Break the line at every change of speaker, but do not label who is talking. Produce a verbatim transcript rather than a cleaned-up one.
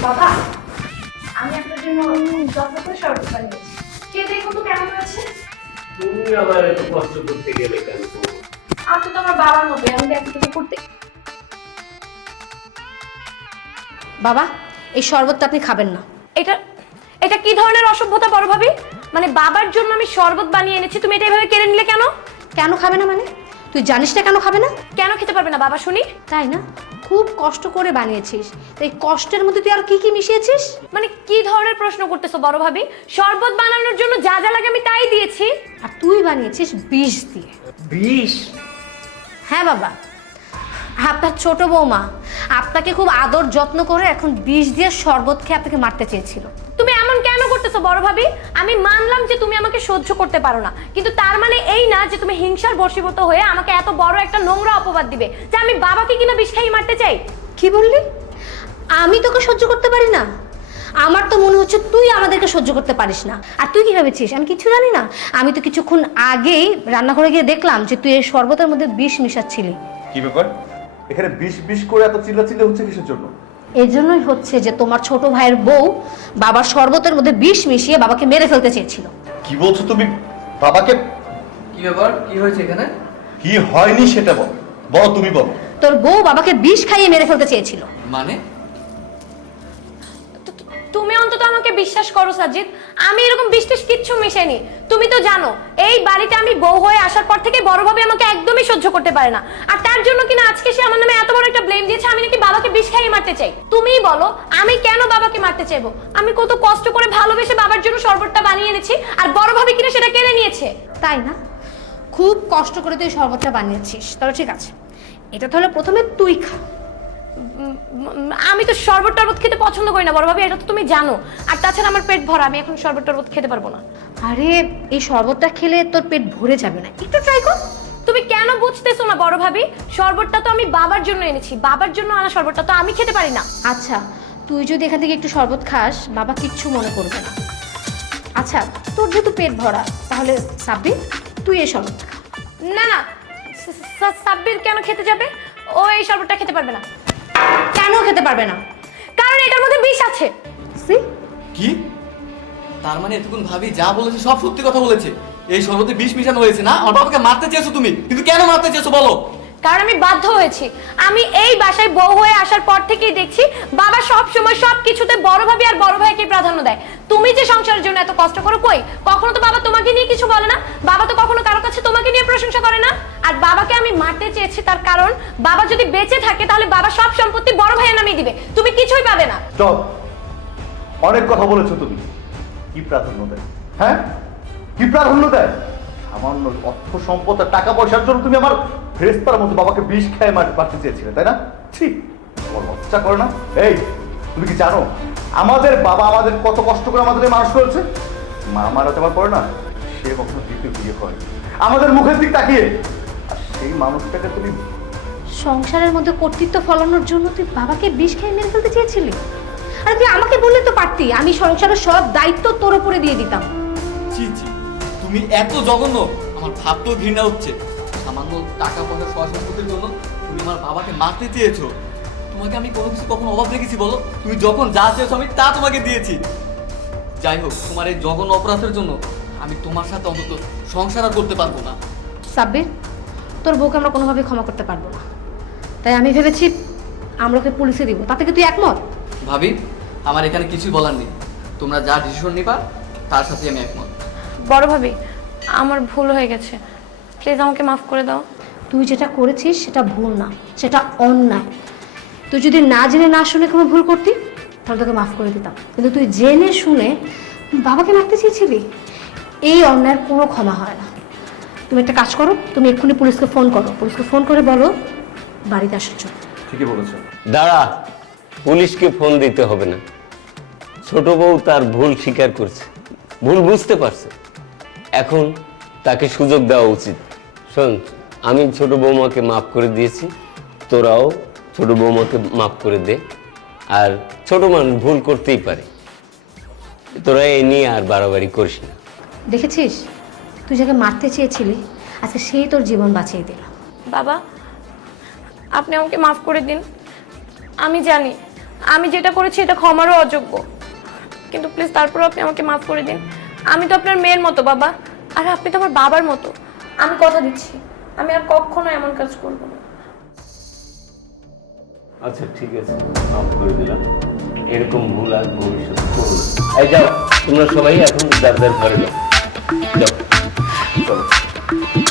বাবা, আমি আপনার জন্য যত্ন করে শরবত বানিয়েছি। খেয়ে দেখুন তো কেমন হয়েছে।
তুমি আবার এত কষ্ট করতে গেলে কেন?
আপনি তো আমার বাবার মতোই, আমি এতটুকু করতে।
বাবা, এই শরবতটা আপনি খাবেন না।
এটা এটা কি ধরনের অসভ্যতা বড় ভাবি? মানে বাবার জন্য আমি শরবত বানিয়ে এনেছি, তুমি এটা এভাবে কেড়ে নিলে কেন?
কেন খাবে না মানে? তুই জানিস না কেন খাবে না?
কেন খেতে পারবে না বাবা শুনি?
তাই না? খুব কষ্ট করে বানিয়েছিস, এই কষ্টের মধ্যে তুই আর কি কি মিশিয়েছিস?
মানে কি ধরনের প্রশ্ন করতেছো বড় ভাবি? শরবত বানানোর জন্য যা যা লাগে আমি তাই দিয়েছি।
আর তুই বানিয়েছিস বিষ দিয়ে।
বিষ?
হ্যাঁ বাবা, আপনার ছোট বৌমা আপনাকে খুব আদর যত্ন করে এখন বিষ দিয়ে শরবত খেয়ে আপনাকে মারতে চেয়েছিল।
তুমি এমন কেন করতেছো বড় ভাবি? আমি মানলাম যে তুমি আমাকে সহ্য করতে পারো না, কিন্তু তার মানে এই না যে তুমি হিংসার বশীভূত হয়ে আমাকে এত বড় একটা নোংরা অপবাদ দিবে যে আমি বাবাকে কিনা বিষ খাইয়ে মারতে চাই।
কি বললি? আমি তোকে সহ্য করতে পারি না? আমার তো মনে হচ্ছে তুই আমাদেরকে সহ্য করতে পারিস না। আর তুই কি ভেবেছিস আমি কিছু জানি না? আমি তো কিছুক্ষণ আগেই রান্নাঘরে গিয়ে দেখলাম যে তুই এই শরবতের মধ্যে বিষ মিশাচ্ছিলি।
কি ব্যাপার? এখানে বিষ বিষ করে এত চিল্লাচিল্লি হচ্ছে কিসের জন্য?
এই জন্যই হচ্ছে যে তোমার ছোট ভাইয়ের বউ বাবার শরবতের মধ্যে বিষ মিশিয়ে বাবাকে মেরে ফেলতে চেয়েছিল।
কি বলছো তুমি? বাবাকে?
কি ব্যাপার, কি হয়েছে এখানে?
কি হয়নি সেটা বল, বলো তুমি বলো।
তোর বউ বাবাকে বিষ খাইয়ে মেরে ফেলতে চেয়েছিল।
মানে
তু- তু- তুমি অন্তত আমাকে বিশ্বাস করো সাজিদ, আমি এরকম বিষ টিষ কিচ্ছু মিশাইনি। তুমি তো জানো এই বাড়িতে আমি বউ হয়ে আসার পর থেকে বড় ভাবে আমাকে একদমই সহ্য করতে পারে না, আর তার জন্য কিনা আজকে সে আমার নামে এত বড় একটা ব্লেম দিয়েছে আমি নাকি বাবাকে বিষ খাইয়ে মারতে চাই। তুমিই বলো আমি কেন বাবাকে মারতে চাইবো? আমি কত কষ্ট করে ভালোবেসে বাবার জন্য শরবতটা বানিয়ে এনেছি, আর বড় ভাবে কিনা সেটা কেড়ে নিয়েছে।
তাই না? খুব কষ্ট করে তুই শরবতটা বানিয়েছিস, তবে ঠিক আছে, এটা তাহলে প্রথমে তুই খা।
উম, উম, আমি তো শরবত টরবত খেতে পছন্দ করি না বড় ভাবি, এটা তো তুমি জানো। আর তাছাড়া আমার পেট ভরা, আমি এখন শরবত টরবত খেতে পারবো না।
আরে এই শরবতটা খেলে তোর পেট ভরে যাবে না, একটু ট্রাই কর।
তুমি কেন বুঝতেছো না বড় ভাবি? শরবতটা তো আমি বাবার জন্য এনেছি, বাবার জন্য আনা শরবতটা তো আমি খেতে পারি না।
আচ্ছা, তুই যদি এখান থেকে একটু শরবত খাস বাবা কিচ্ছু মনে করবে না। আচ্ছা, তোর যেহেতু পেট ভরা তাহলে সাব্বির তুই এই শরবত খা।
না না, সা- সা- সাব্বির কেন খেতে যাবে? ও এই শরবতটা খেতে পারবে না।
কেন খেতে পারবে না?
কারণ এটার মধ্যে বিষ আছে।
সি,
কি? তার মানে এতক্ষণ ভাবি যা বলেছে সব সত্যি কথা বলেছে। এই শরবতে বিষ মিশানো হয়েছে না? আমার বাবাকে মারতে চেয়েছো তুমি, কিন্তু কেন মারতে চেয়েছো বলো?
কারণ আমি বাধ্য হয়েছি। আমি এই বাসায় বউ হয়ে আসার পর থেকেই দেখছি বাবা সব সময় সব কিছুতে বড় ভাবি আর বড় ভাইকে প্রাধান্য দেয়। তুমি যে সংসারের জন্য এত কষ্ট করো, কই কখনো তো বাবা তোমাকে নিয়ে কিছু বলে না। বাবা তো কখনো কারো কাছে তোমাকে নিয়ে প্রশংসা করে না। আর বাবাকে আমি মারতে চেয়েছি তার কারণ বাবা যদি বেঁচে থাকে তাহলে বাবা সব সম্পত্তি বড় ভাইয়ের নামে দিবে, তুমি কিছুই পাবে না।
চল, অনেক কথা বলেছো তুমি। কি প্রাধান্য দেয়? হ্যাঁ, কি প্রাধান্য দেয়? সামান্য অর্থ সম্পদ আর টাকা পয়সার জন্য তুমি আমার ফেরেশতার মতো বাবাকে বিষ খেয়ে মারতে চেয়েছিলে, তাই না? ঠিক তোমার লজ্জা করে না? এই, তুমি কি জানো আমাদের বাবা আমাদের কত কষ্ট করে আমাদের মানুষ করেছে? মা মারা যাওয়ার পরে না সে কখনো দ্বিতীয় বিয়ে করে আমাদের মুখের দিক তাকিয়ে। আর সেই মানুষটাকে তুমি
সংসারের মধ্যে কর্তৃত্ব ফলানোর জন্য তুই বাবাকে বিষ খেয়ে মেরে ফেলতে চেয়েছিলি? আরে তুই আমাকে বললে তো পারতি, আমি সংসারের সব দায়িত্ব তোর উপরে দিয়ে দিতাম।
ছি ছি, তুমি এত জঘন্য, আমার ভাবতেও ঘৃণা হচ্ছে। সামান্য টাকা পয়সা সয় সম্পত্তির জন্য তুমি আমার বাবাকে মারতে চেয়েছো। তোমাকে আমি কোনো কিছু কখনো অভাব রেখেছি বলো? তুমি যখন যা চেয়েছো আমি তা তোমাকে দিয়েছি। যাই হোক, তোমার এই জঘন্য অপরাধের জন্য আমি তোমার সাথে অন্তত সংসার আর করতে পারবো না।
সাব্বির, তোর বউকে আমরা কোনোভাবে ক্ষমা করতে পারবো না, তাই আমি ভেবেছি আমরা ওকে পুলিশে দিব। তাতে কি তুই একমত?
ভাবি, আমার এখানে কিছুই বলার নেই। তোমরা যা ডিসিশন নিবা তার সাথে আমি একমত।
বড় ভাবি, আমার ভুল হয়ে গেছে, প্লিজ আমাকে মাফ করে দাও।
তুই যেটা করেছিস সেটা ভুল না, সেটা অন্যায়। তুই যদি না জেনে না শুনে কোনো ভুল করতি তাহলে তোকে মাফ করে দিতাম, কিন্তু তুই জেনে শুনে বাবাকে মারতে চেয়েছিলি, এই অন্যায়ের কোনো ক্ষমা হয় না। তুমি একটা কাজ করো, তুমি এক্ষুনি পুলিশকে ফোন করো, পুলিশকে ফোন করে বলো বাড়িতে আসার জন্য।
ঠিকই বলেছো।
দাঁড়া, পুলিশকে ফোন দিতে হবে না। ছোট বউ তার ভুল স্বীকার করছে, ভুল বুঝতে পারছে, এখন তাকে সুযোগ দেওয়া উচিত। শোন, আমি ছোট বৌমাকে মাফ করে দিয়েছি, তোরাও ছোট বৌমাকে মাফ করে দে। আর ছোট মানুষ ভুল করতেই পারে, তোরা এ নিয়ে আর বাড়াবাড়ি করিস না।
দেখেছিস, তুই যাকে মারতে চেয়েছিলি আজকে সেই তোর জীবন বাঁচিয়ে দিল।
বাবা, আপনি আমাকে মাফ করে দিন। আমি জানি আমি যেটা করেছি এটা ক্ষমারও অযোগ্য, কিন্তু প্লিজ তারপর আপনি আমাকে মাফ করে দিন। আমি তো আপনার মেয়ের মতো বাবা, আর আপনি তো আমার বাবার মতো। আমি কথা দিচ্ছি আমি আর কখনো এমন কাজ করব না।
আচ্ছা ঠিক আছে, মাফ করে দিলাম। এরকম ভুল আর ভবিষ্যতে করো না। এই যাও, তোমরা সবাই এখন যার যার ঘরে যাও। যাও
চলো।